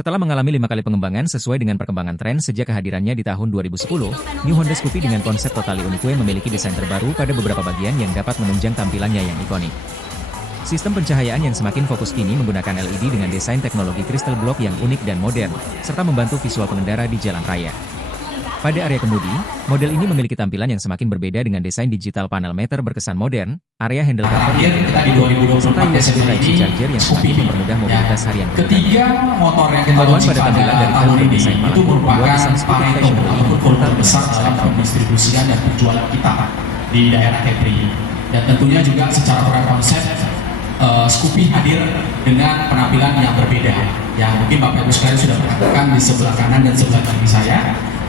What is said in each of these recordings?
Setelah mengalami 5 kali pengembangan sesuai dengan perkembangan tren sejak kehadirannya di tahun 2010, New Honda Scoopy dengan konsep Totally Unique memiliki desain terbaru pada beberapa bagian yang dapat menunjang tampilannya yang ikonik. Sistem pencahayaan yang semakin fokus kini menggunakan LED dengan desain teknologi crystal block yang unik dan modern, serta membantu visual pengendara di jalan raya. Pada area kemudi, model ini memiliki tampilan yang semakin berbeda dengan desain digital panel meter berkesan modern, area handle cover yang serta USB Type-C charger yang semakin mempermudah mobilitas harian pengguna. Ketiga motor yang kita Paduan launching pada tampilan dari tahun dan ini desain malah itu membuat merupakan desain Scoopy Pareto fashionable ataupun ini volume total besar dalam pendistribusian dan penjualan kita di daerah Kepri. Dan tentunya juga secara konsep Scoopy hadir dengan penampilan yang berbeda. Yang mungkin Bapak Ibu sekalian sudah perhatikan di sebelah kanan dan sebelah kiri saya.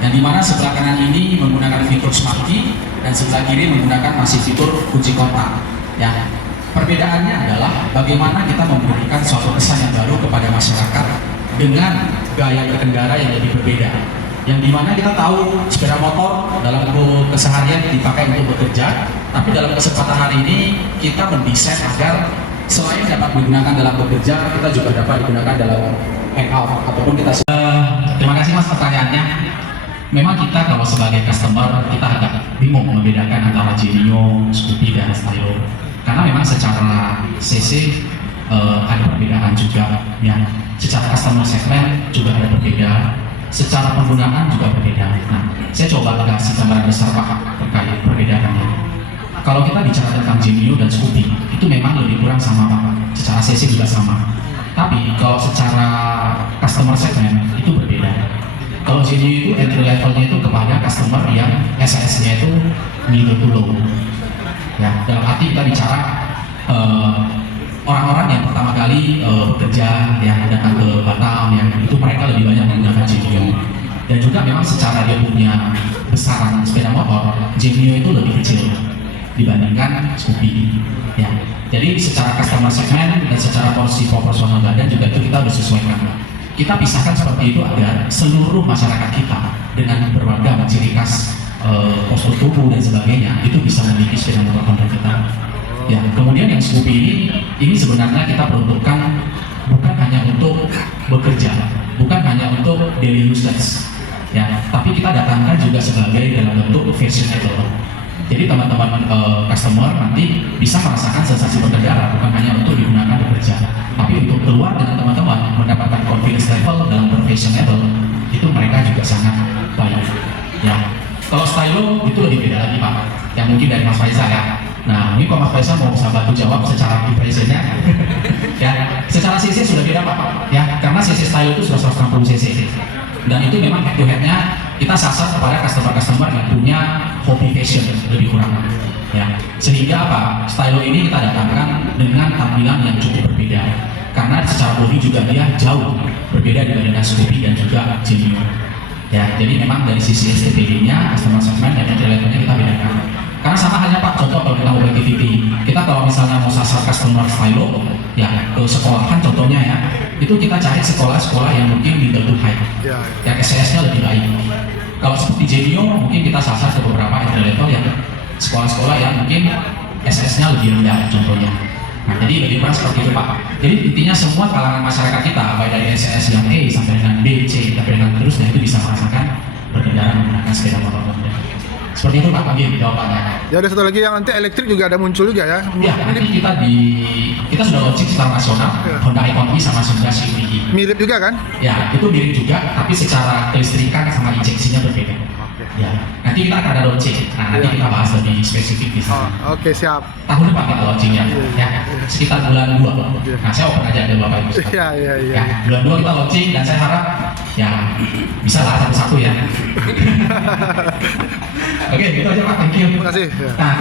Yang dimana sebelah kanan ini menggunakan fitur Smart Key dan sebelah kiri menggunakan masih fitur kunci kontak. Ya, perbedaannya adalah bagaimana kita memberikan suatu kesan yang baru kepada masyarakat dengan gaya berkendara yang lebih berbeda. Yang dimana kita tahu sepeda motor dalam keseharian dipakai untuk bekerja, tapi dalam kesempatan hari ini kita mendesain agar selain dapat digunakan dalam bekerja, kita juga dapat digunakan dalam hangout ataupun kita. Terima kasih Mas pertanyaannya. Memang kita kalau sebagai customer kita agak bingung membedakan antara Genio, Scoopy dan Stylo. Karena memang secara CC ada perbedaan juga, yang secara customer segment juga ada berbeda, secara penggunaan juga berbeda. Nah, saya coba kasih gambaran besar Pak terkait perbedaannya. Kalau kita bicara tentang Genio dan Scoopy, itu memang lebih kurang sama Pak, secara CC juga sama. Tapi kalau secara customer segment itu berbeda. Kalau Genio itu entry levelnya itu kepada customer yang SAS-nya itu middle to low. Ya, dalam arti kita bicara orang-orang yang pertama kali bekerja, yang datang ke Batam, yang itu mereka lebih banyak menggunakan Genio. Dan juga memang secara dia punya besaran sepeda motor, Genio itu lebih kecil dibandingkan Scoopy. Ya, jadi secara customer segment dan secara porsi proporsional badan juga itu kita harus sesuaikan. Kita pisahkan seperti itu agar seluruh masyarakat kita dengan beragam ciri khas postur tubuh dan sebagainya itu bisa memiliki sepeda motor Honda kita. Ya, kemudian yang Scoopy ini sebenarnya kita peruntukkan bukan hanya untuk bekerja, bukan hanya untuk daily usage, ya, tapi kita datangkan juga sebagai dalam bentuk fashionable. Jadi teman-teman customer nanti bisa merasakan sensasi berkendara bukan hanya untuk digunakan bekerja, tapi untuk keluar dengan teman-teman mendapatkan confidence level dalam fashionable itu mereka juga sangat baik. Ya, kalau Stylo itu lebih beda lagi Pak, yang mungkin dari Mas Faisal ya. Nah, ini kalau Mas Faisal mau bisa bantu jawab secara impressionnya. Ya, secara CC sudah beda Pak, ya, karena CC Stylo itu sudah 160 cc. Dan itu memang head to head-nya kita sasar kepada customer-customer yang punya hobi fashion lebih kurang. Ya, sehingga apa? Stylo ini kita datangkan dengan tampilan yang cukup berbeda. Karena secara bodi juga dia jauh berbeda dibandingkan Scoopy dan juga Genio. Ya, jadi memang dari sisi STPD-nya, customer segment dan entry level-nya kita bedakan. Karena sama halnya Pak, contoh kalau kita mau activity, kita kalau misalnya mau sasar customer Stylo, ya ke sekolahan contohnya ya, itu kita cari sekolah-sekolah yang mungkin middle to high, yang SAS-nya lebih baik. Kalau seperti Genio, mungkin kita sasar ke beberapa entry level yang sekolah-sekolah yang mungkin SAS-nya lebih rendah contohnya. Nah, jadi lebih kurang seperti itu Pak. Jadi intinya semua kalangan masyarakat kita, baik dari SAS yang A sampai dengan B, C, sampai dengan terusnya itu bisa merasakan berkendara menggunakan sepeda motor Honda. Seperti itu Pak, kami jawabannya. Ya, ada satu lagi yang nanti elektrik juga ada muncul juga ya. Ya, nanti kita sudah launching secara nasional, Honda Icon E sama Honda Civic. Mirip juga kan? Ya, itu mirip juga, tapi secara kelistrikan sama injeksinya berbeda. Ya, nanti kita akan ada launching. Nah, nanti kita bahas lebih spesifik di sana. Oke, siap. Tahun depan kita launchingnya, ya, sekitar bulan 2. Nah, saya open aja ada Bapak Ibu. Iya. Ya, bulan 2 kita launching dan saya harap ya bisa lah satu-satu ya. Oke, gitu aja Pak, thank you. Terima kasih. Ya. Nah,